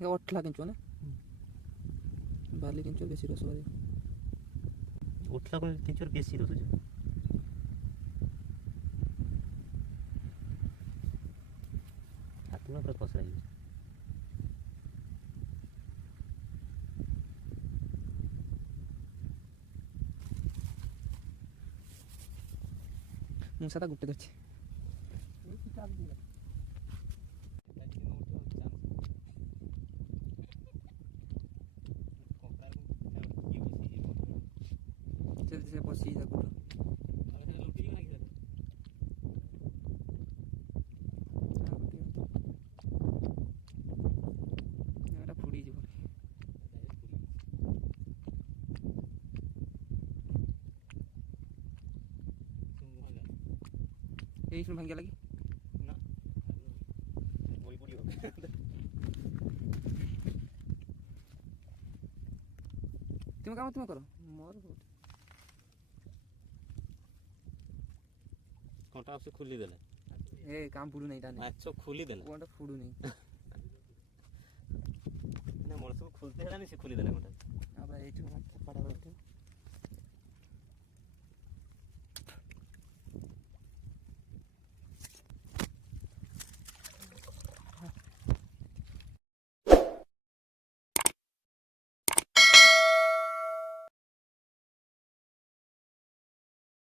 ଅଠଲା କିଞ୍ଚ ନା ବାଲି କିଞ୍ଚ ବେଶୀ ରସ ବାହାରିବ। ଉଠଲା କିଞ୍ଚର ବେଶୀ ରସ ଯିବ। ହାତୁଣା ପୁରା ଖସଡ଼ା ହେଇଯିବ। ମୁଁ ସେଟା ଗୋଟେ ଧରିଛି। ସେ ବସି ତାକୁ ଏଟା ଫୁଡ଼ିଯିବ। ଏଇ ଶୁଣ ଭାଙ୍ଗିଆ ଲାଗି ନା ବହି ପଡ଼ିବ। ତୁମେ କାମ ତୁମେ କର ମୋର କଣ୍ଟା ସେ ଖୋଲିଦେଲେ ଏ କାମ ପୁଡ଼ୁନାହିଁ ତା ମାଛ ଖୋଲିଦେଲେ କଣ୍ଟା ଫୁଡ଼ୁନାହିଁ। ମଣିଷକୁ ଖୋଲିତେ ହେଲାନି ସେ ଖୋଲିଦେଲେ କଣ୍ଟା। ଏଇଠୁ